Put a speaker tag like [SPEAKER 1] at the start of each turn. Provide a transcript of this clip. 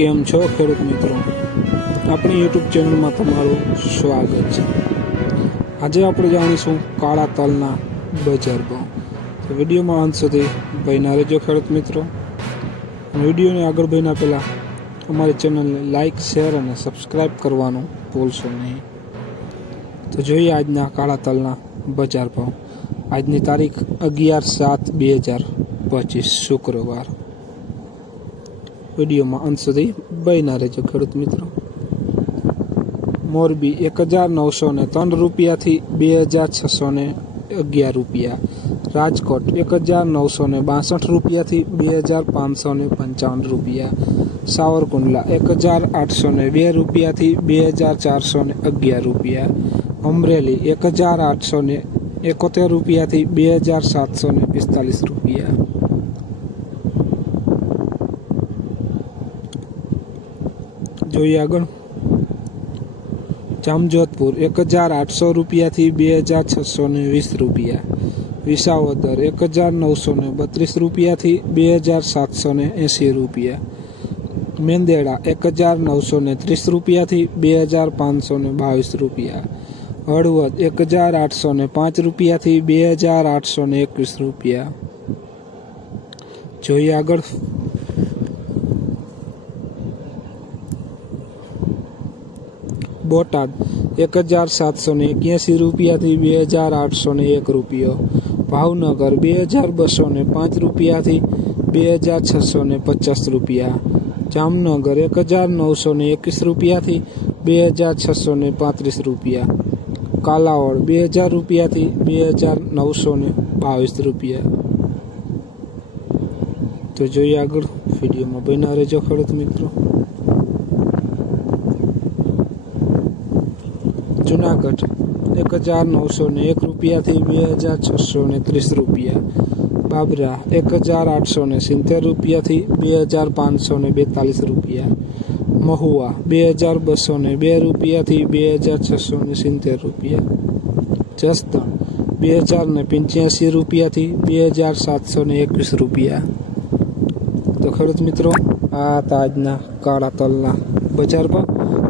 [SPEAKER 1] કેમ છો ખેડૂત મિત્રો? આપણી યુટ્યુબ ચેનલમાં તમારું સ્વાગત છે. આજે આપણે જાણીશું કાળા તલના બજાર ભાવ. તો વિડીયોમાં અંત સુધી બન્યા રહેજો ખેડૂત મિત્રો. વિડીયોને આગળ બન્યા પહેલાં અમારી ચેનલને લાઇક શેર અને સબસ્ક્રાઈબ કરવાનું ભૂલશો નહીં. તો જોઈએ આજના કાળા તલના બજાર ભાવ. આજની તારીખ અગિયાર સાત બે હજાર પચીસ, શુક્રવાર. વિડીયોમાં અંત સુધી બન્યા રહેજો ખેડૂત મિત્રો. મોરબી એક હજાર નવસો ને ત્રણ રૂપિયાથી બે હજાર છસો ને અગિયાર રૂપિયા. રાજકોટ એક હજાર નવસો ને બાસઠ રૂપિયાથી બે હજાર પાંચસો ને પંચાવન રૂપિયા. સાવરકુંડલા એક હજાર આઠસો ને બે રૂપિયાથી બે હજાર ચારસો ને અગિયાર રૂપિયા. અમરેલી એક હજાર આઠસો ને એકોતેર રૂપિયાથી બે હજાર સાતસો ને પિસ્તાલીસ રૂપિયા. જોઈએ આગળ. જામજોધપુર એક હજાર આઠસો રૂપિયાથી બે હજાર છસો ને વીસ રૂપિયા. વિસાવદર એક હજાર નવસો ને બત્રીસ રૂપિયાથી બે હજાર સાતસો ને એંસી રૂપિયા. મેંદેડા એક હજાર નવસો ને ત્રીસ રૂપિયાથી બે હજાર પાંચસો ને બાવીસ રૂપિયા. હળવદ એક હજાર આઠસો ને પાંચ રૂપિયાથી બે હજાર આઠસો ને એકવીસ રૂપિયા. જોઈએ આગળ. બોટાદ એક હજાર સાતસો ને એક્યાસી રૂપિયાથી બે હજાર આઠસો ને એક રૂપિયો. ભાવનગર બે હજાર બસો ને પાંચ રૂપિયાથી બે હજાર છસો ને પચાસ રૂપિયા. જામનગર એક હજાર નવસો ને એકવીસ રૂપિયાથી બે હજાર છસો ને પાંત્રીસ રૂપિયા. કાલાવડ બે હજાર રૂપિયાથી બે હજાર નવસો ને બાવીસ રૂપિયા. તો જોઈએ આગળ વિડીયોમાં બન્યા રહેજો ખેડૂત મિત્રો. જુનાગઢ એક હજાર નવસો ને એક રૂપિયાથી બે હજાર છસો ને ત્રીસ રૂપિયા. બાબરા એક હજાર આઠસો ને સિત્તેર રૂપિયાથી બે હજાર પાંચસો ને બેતાલીસ રૂપિયા. મહુવા બે હજાર બસો ને બે રૂપિયાથી બે હજાર છસો ને સિત્તેર રૂપિયા. જસદણ બે હજાર ને પંચ્યાસી રૂપિયાથી બે હજાર સાતસો ને એકવીસ રૂપિયા. તો ખેડૂત મિત્રો, આ હતા આજના કાળા તલના બજાર ભાવ.